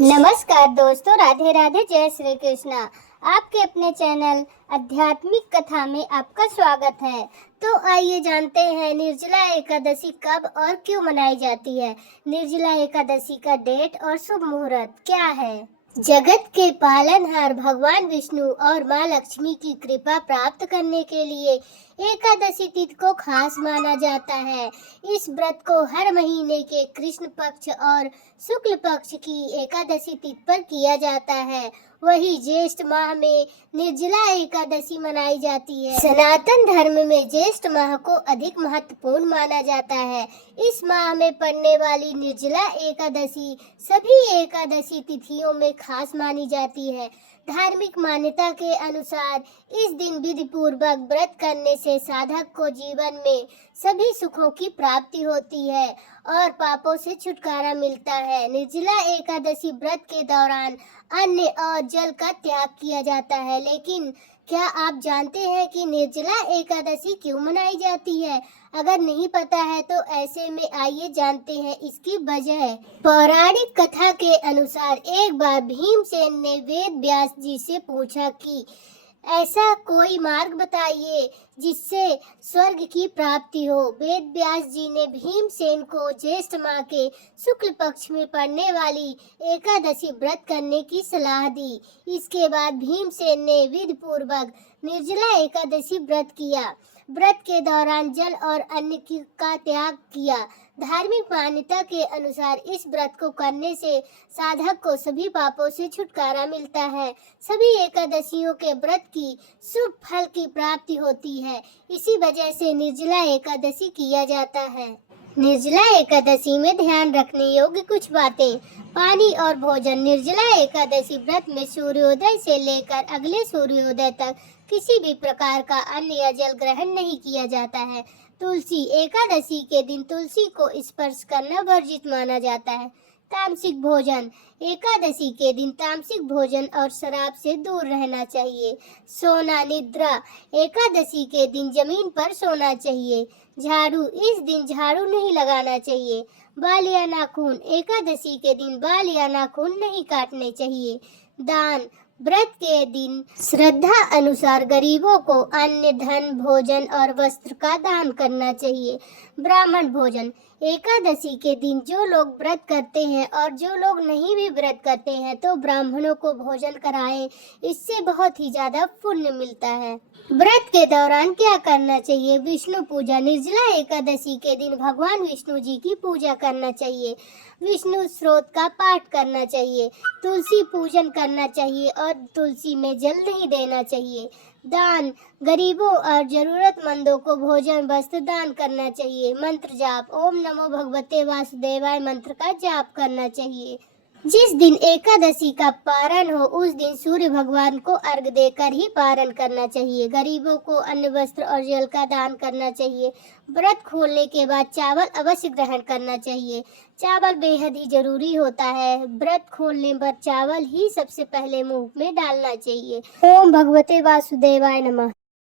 नमस्कार दोस्तों, राधे राधे, जय श्री कृष्णा। आपके अपने चैनल आध्यात्मिक कथा में आपका स्वागत है। तो आइए जानते हैं निर्जला एकादशी कब और क्यों मनाई जाती है। निर्जला एकादशी का डेट और शुभ मुहूर्त क्या है। जगत के पालनहार भगवान विष्णु और माँ लक्ष्मी की कृपा प्राप्त करने के लिए एकादशी तिथि को खास माना जाता है। इस व्रत को हर महीने के कृष्ण पक्ष और शुक्ल पक्ष की एकादशी तिथि पर किया जाता है। वही ज्येष्ठ माह में निर्जला एकादशी मनाई जाती है। सनातन धर्म में ज्येष्ठ माह को अधिक महत्वपूर्ण माना जाता है। इस माह में पड़ने वाली निर्जला एकादशी सभी एकादशी तिथियों में खास मानी जाती है। धार्मिक मान्यता के अनुसार इस दिन विधि पूर्वक व्रत करने से साधक को जीवन में सभी सुखों की प्राप्ति होती है और पापों से छुटकारा मिलता है। निर्जला एकादशी व्रत के दौरान अन्न और जल का त्याग किया जाता है। लेकिन क्या आप जानते हैं कि निर्जला एकादशी क्यों मनाई जाती है? अगर नहीं पता है तो ऐसे में आइए जानते हैं इसकी वजह। पौराणिक कथा के अनुसार एक बार भीमसेन ने वेद व्यास जी से पूछा कि ऐसा कोई मार्ग बताइए जिससे स्वर्ग की प्राप्ति हो। वेद व्यास जी ने भीमसेन को ज्येष्ठ माह के शुक्ल पक्ष में पड़ने वाली एकादशी व्रत करने की सलाह दी। इसके बाद भीमसेन ने विधि पूर्वक निर्जला एकादशी व्रत किया। व्रत के दौरान जल और अन्न का त्याग किया। धार्मिक मान्यता के अनुसार इस व्रत को करने से साधक को सभी पापों से छुटकारा मिलता है। सभी एकादशियों के व्रत की शुभ फल की प्राप्ति होती है। इसी वजह से निर्जला एकादशी किया जाता है। निर्जला एकादशी में ध्यान रखने योग्य कुछ बातें। पानी और भोजन। निर्जला एकादशी व्रत में सूर्योदय से लेकर अगले सूर्योदय तक किसी भी प्रकार का अन्न या जल ग्रहण नहीं किया जाता है। तुलसी। एकादशी के दिन तुलसी को स्पर्श करना वर्जित माना जाता है। तामसिक भोजन। एकादशी के दिन तामसिक भोजन और शराब से दूर रहना चाहिए। सोना, निद्रा। एकादशी के दिन जमीन पर सोना चाहिए। झाड़ू। इस दिन झाड़ू नहीं लगाना चाहिए। बाल या नाखून। एकादशी के दिन बाल या नाखून नहीं काटने चाहिए। दान। व्रत के दिन श्रद्धा अनुसार गरीबों को अन्न, धन, भोजन और वस्त्र का दान करना चाहिए। ब्राह्मण भोजन। एकादशी के दिन जो लोग व्रत करते हैं और जो लोग नहीं भी व्रत करते हैं तो ब्राह्मणों को भोजन कराएं। इससे बहुत ही ज्यादा पुण्य मिलता है। व्रत के दौरान क्या करना चाहिए? विष्णु पूजा। निर्जला एकादशी के दिन भगवान विष्णु जी की पूजा करना चाहिए। विष्णु स्रोत का पाठ करना चाहिए। तुलसी पूजन करना चाहिए और तुलसी में जल नहीं देना चाहिए। दान। गरीबों और जरूरतमंदों को भोजन, वस्त्र दान करना चाहिए। मंत्र जाप। ओम नमो भगवते वासुदेवाय मंत्र का जाप करना चाहिए। जिस दिन एकादशी का पारण हो उस दिन सूर्य भगवान को अर्घ्य देकर ही पारण करना चाहिए। गरीबों को अन्न, वस्त्र और जल का दान करना चाहिए। व्रत खोलने के बाद चावल अवश्य ग्रहण करना चाहिए। चावल बेहद ही जरूरी होता है। व्रत खोलने पर चावल ही सबसे पहले मुंह में डालना चाहिए। ओम भगवते वासुदेवाय नमः।